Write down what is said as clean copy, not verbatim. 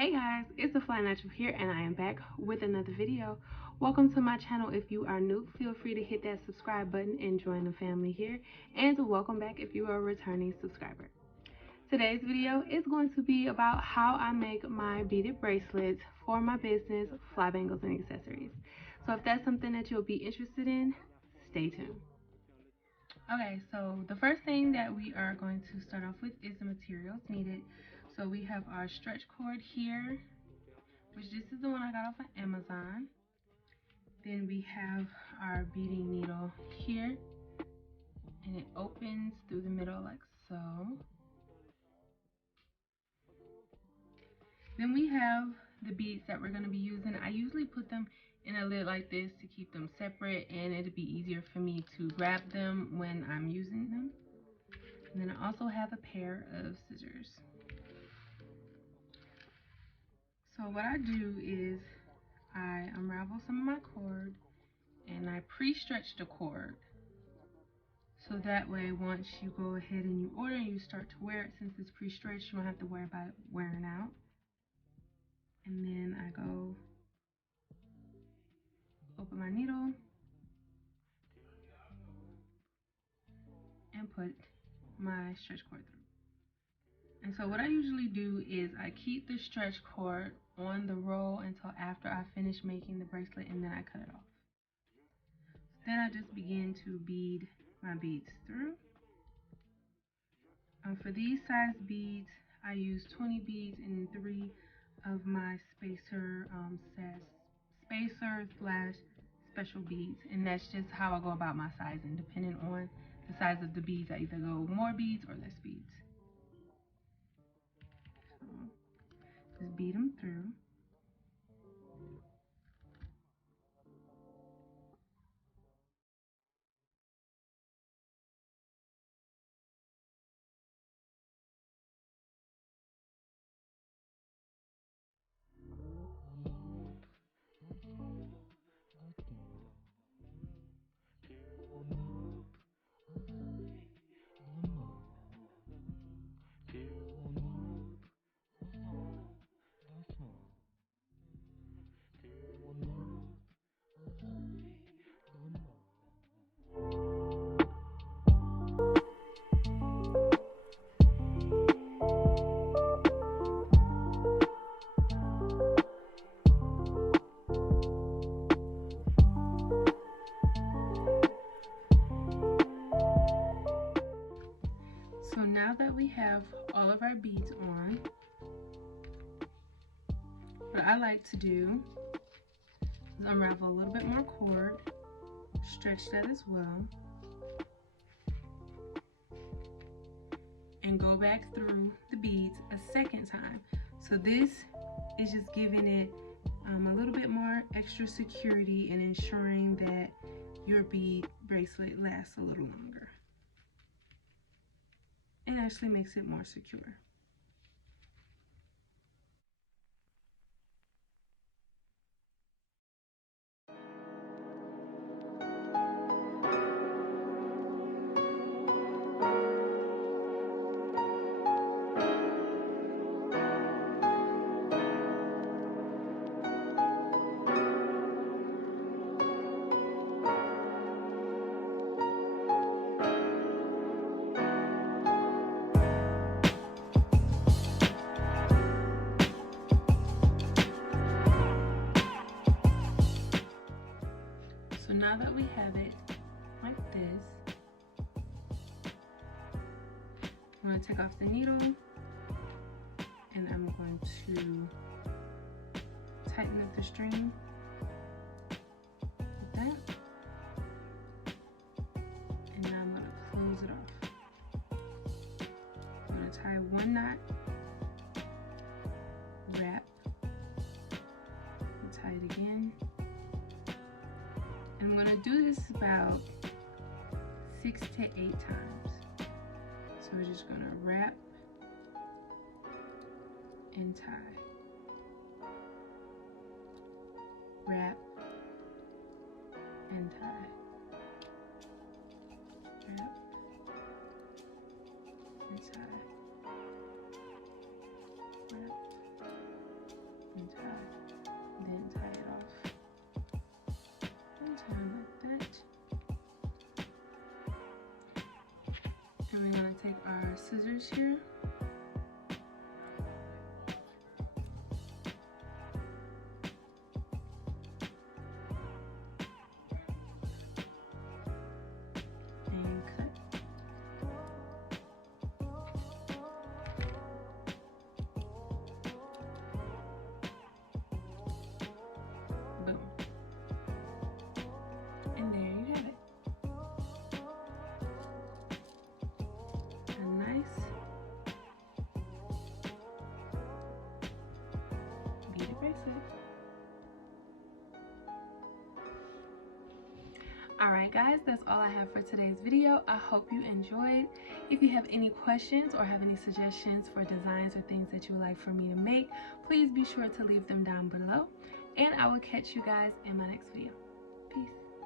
Hey guys, it's the Fly Natural here, and I am back with another video. Welcome to my channel. If you are new, feel free to hit that subscribe button and join the family here, and welcome back if you are a returning subscriber. Today's video is going to be about how I make my beaded bracelets for my business, Fly Bangles and Accessories. So if that's something that you'll be interested in, stay tuned. Okay, so the first thing that we are going to start off with is the materials needed. So we have our stretch cord here, which this is the one I got off of Amazon. Then we have our beading needle here, and it opens through the middle like so. Then we have the beads that we're going to be using. I usually put them in a lid like this to keep them separate, and it'll be easier for me to grab them when I'm using them. And then I also have a pair of scissors. So what I do is I unravel some of my cord and I pre-stretch the cord. So that way, once you go ahead and you order and you start to wear it, since it's pre-stretched, you don't have to worry about it wearing out. And then I go open my needle and put my stretch cord through. And so what I usually do is I keep the stretch cord on the roll until after I finish making the bracelet, and then I cut it off. Then I just begin to bead my beads through. For these size beads, I use 20 beads in 3 of my spacer slash special beads, and that's just how I go about my sizing. Depending on the size of the beads, I either go more beads or less beads. So just bead them through. So now that we have all of our beads on, what I like to do is unravel a little bit more cord, stretch that as well, and go back through the beads a second time. So this is just giving it a little bit more extra security and ensuring that your bead bracelet lasts a little longer. It actually makes it more secure. So now that we have it like this, I'm going to take off the needle and I'm going to tighten up the string like that. And now I'm going to close it off. I'm going to tie one knot, wrap, and tie it again. And I'm going to do this about 6 to 8 times. So we're just going to wrap and tie, wrap and tie, wrap and tie, wrap Alright guys, that's all I have for today's video. I hope you enjoyed. If you have any questions or have any suggestions for designs or things that you would like for me to make, please be sure to leave them down below. And I will catch you guys in my next video. Peace.